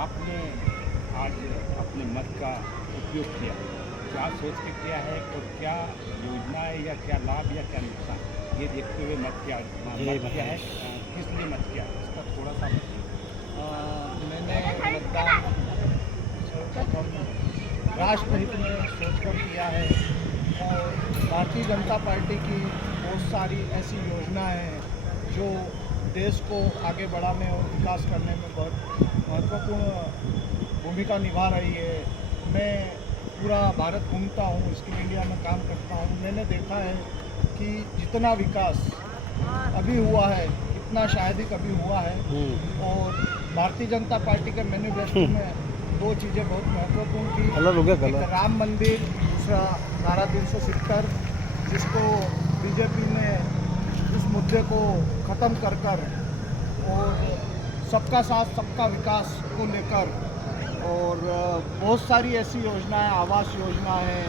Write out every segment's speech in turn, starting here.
आपने आज अपने मत का उपयोग किया, क्या सोच के किया है और क्या योजना है या क्या लाभ या क्या नुकसान, ये देखते हुए मत क्या है, किस लिए मत किया, इसका थोड़ा सा मैंने मतदान सर्वप्रथम राष्ट्रहित में सोचकर किया है और भारतीय जनता पार्टी की बहुत सारी ऐसी योजनाएं हैं जो देश को आगे बढ़ाने और विकास करने में बहुत महत्वपूर्ण भूमिका निभा रही है। मैं पूरा भारत घूमता हूँ, स्किल इंडिया में काम करता हूँ। मैंने देखा है कि जितना विकास अभी हुआ है इतना शायद ही कभी हुआ है। और भारतीय जनता पार्टी के मैनिफेस्टो में दो चीज़ें बहुत महत्वपूर्ण थी, एक राम मंदिर, दूसरा धारा 370, जिसको बीजेपी ने इस मुद्दे को ख़त्म कर और सबका साथ सबका विकास को लेकर और बहुत सारी ऐसी योजनाएं, आवास योजना है,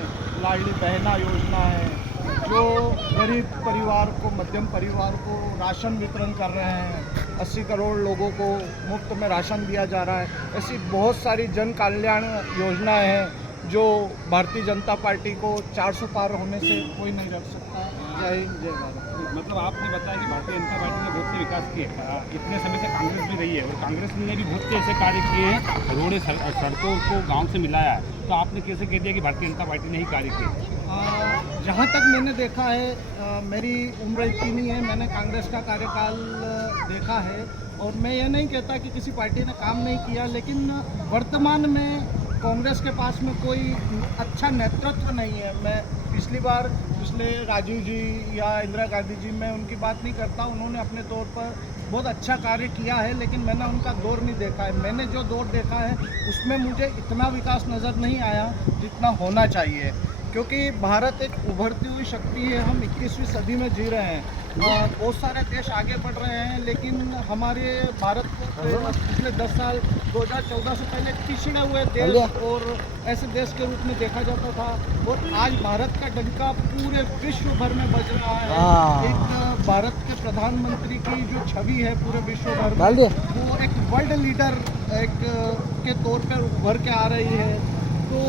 लाडली बहना योजना है, जो गरीब परिवार को, मध्यम परिवार को राशन वितरण कर रहे हैं। 80 करोड़ लोगों को मुफ्त में राशन दिया जा रहा है। ऐसी बहुत सारी जन कल्याण योजनाएं हैं जो भारतीय जनता पार्टी को 400 पार होने से कोई नहीं रोक सकता। जय हिंद, जय भारत। मतलब आपने बताया कि भारतीय जनता पार्टी ने बहुत से विकास किए, इतने समय से कांग्रेस भी रही है और कांग्रेस ने भी बहुत से ऐसे कार्य किए हैं, रोडें सड़कों को गांव से मिलाया है, तो आपने कैसे कह दिया कि भारतीय जनता पार्टी ने ही कार्य किए? जहाँ तक मैंने देखा है, मेरी उम्र इतनी है, मैंने कांग्रेस का कार्यकाल देखा है और मैं ये नहीं कहता कि किसी पार्टी ने काम नहीं किया, लेकिन वर्तमान में कांग्रेस के पास में कोई अच्छा नेतृत्व नहीं है। मैं पिछले राजीव जी या इंदिरा गांधी जी, मैं उनकी बात नहीं करता, उन्होंने अपने तौर पर बहुत अच्छा कार्य किया है, लेकिन मैंने उनका दौर नहीं देखा है। मैंने जो दौर देखा है उसमें मुझे इतना विकास नज़र नहीं आया जितना होना चाहिए, क्योंकि भारत एक उभरती हुई शक्ति है। हम 21वीं सदी में जी रहे हैं, बहुत सारे देश आगे बढ़ रहे हैं, लेकिन हमारे भारत को पिछले 10 साल 2014 से पहले पिछड़े हुए देश और ऐसे देश के रूप में देखा जाता था, और आज भारत का डंका पूरे विश्व भर में बज रहा है। एक भारत के प्रधानमंत्री की जो छवि है पूरे विश्व भर में, वो एक वर्ल्ड लीडर के तौर पर उभर के आ रही है। तो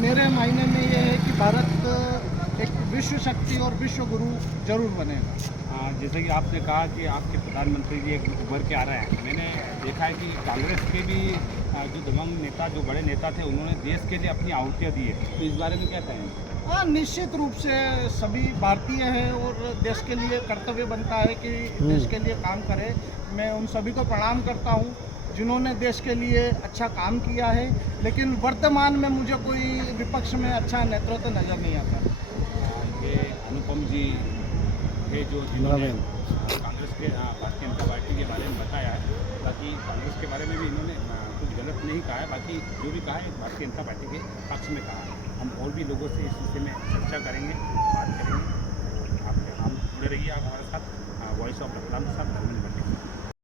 मेरे मायने में ये है कि भारत एक विश्व शक्ति और विश्व गुरु जरूर बनेगा। जैसे कि आपने कहा कि आपके प्रधानमंत्री जी एक उभर के आ रहे हैं, मैंने देखा है कि कांग्रेस के भी जो दबंग नेता, जो बड़े नेता थे, उन्होंने देश के लिए अपनी आहुतियाँ दी है, तो इस बारे में क्या कहेंगे? हाँ, निश्चित रूप से सभी भारतीय हैं और देश के लिए कर्तव्य बनता है कि देश के लिए काम करें। मैं उन सभी को प्रणाम करता हूँ जिन्होंने देश के लिए अच्छा काम किया है, लेकिन वर्तमान में मुझे कोई विपक्ष में अच्छा नेतृत्व नज़र नहीं आता। ये अनुपम जी थे जो जिन्होंने कांग्रेस के भारतीय जनता पार्टी के बारे में बताया है, बाकी कांग्रेस के बारे में भी इन्होंने कुछ गलत नहीं कहा है, बाकी जो भी कहा है भारतीय जनता पार्टी के पक्ष में कहा है। हम और भी लोगों से इस विषय में चर्चा करेंगे, बात करेंगे। आप जुड़े रहिए, आप हमारे साथ वॉइस ऑफ रतलाम के साथ।